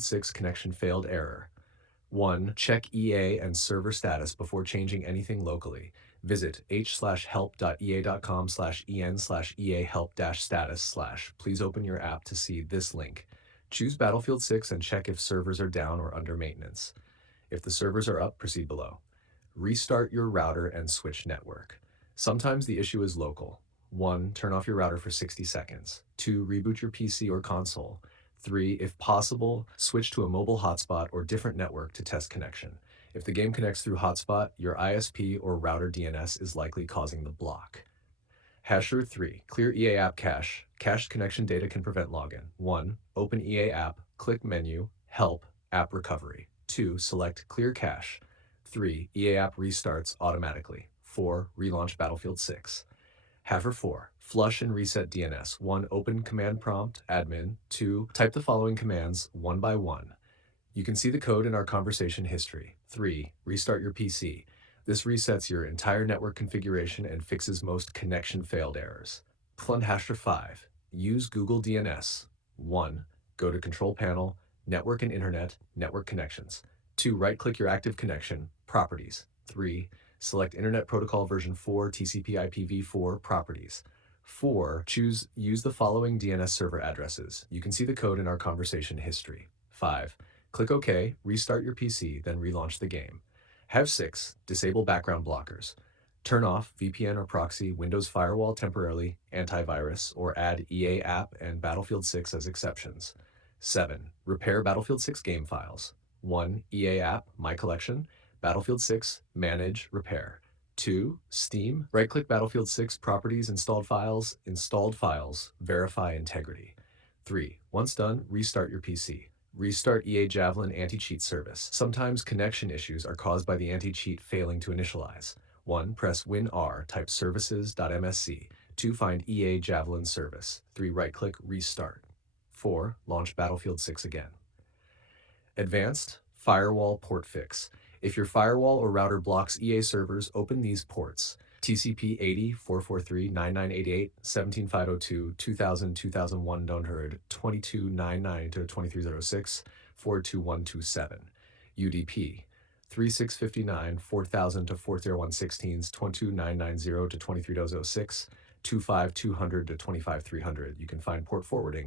6 connection failed error. 1. Check EA and server status before changing anything locally. Visit h/help.ea.com/en/ea-help-status/. Please open your app to see this link. Choose Battlefield 6 and check if servers are down or under maintenance. If the servers are up, proceed below. Restart your router and switch network. Sometimes the issue is local. 1. Turn off your router for 60 seconds. 2. Reboot your PC or console. 3. If possible, switch to a mobile hotspot or different network to test connection. If the game connects through hotspot, your ISP or router DNS is likely causing the block. Hasher 3. Clear EA app cache. Cached connection data can prevent login. 1. Open EA app, click menu, help, app recovery. 2. Select clear cache. 3. EA app restarts automatically. 4. Relaunch Battlefield 6. Haver 4. Flush and reset DNS. 1. Open command prompt, admin. 2. Type the following commands one by one. You can see the code in our conversation history. 3. Restart your PC. This resets your entire network configuration and fixes most connection failed errors. Plan Hasher 5. Use Google DNS. 1. Go to Control Panel, Network and Internet, Network Connections. 2. Right-click your active connection, Properties. 3. Select Internet Protocol version 4, TCP/IPv4 Properties. 4. Use the following DNS server addresses. You can see the code in our conversation history. 5. Click OK, restart your PC, then relaunch the game. Have 6. Disable background blockers. Turn off VPN or proxy, Windows Firewall temporarily, antivirus, or add EA app and Battlefield 6 as exceptions. 7. Repair Battlefield 6 game files. 1. EA app, My Collection, Battlefield 6, Manage, Repair. 2. Steam, right-click Battlefield 6 Properties, Installed Files, Verify Integrity. 3. Once done, restart your PC. Restart EA Javelin anti-cheat service. Sometimes connection issues are caused by the anti-cheat failing to initialize. 1. Press WinR, type services.msc. 2. Find EA Javelin service. 3. Right-click Restart. 4. Launch Battlefield 6 again. Advanced Firewall Port Fix. If your firewall or router blocks EA servers, open these ports. TCP 80, 443, 9988, 17502, 2000, 2001, 2299 to 2306, 42127. UDP 3659, 4000 to 40116, 22990 to 23206, 25200 to 25300. You can find port forwarding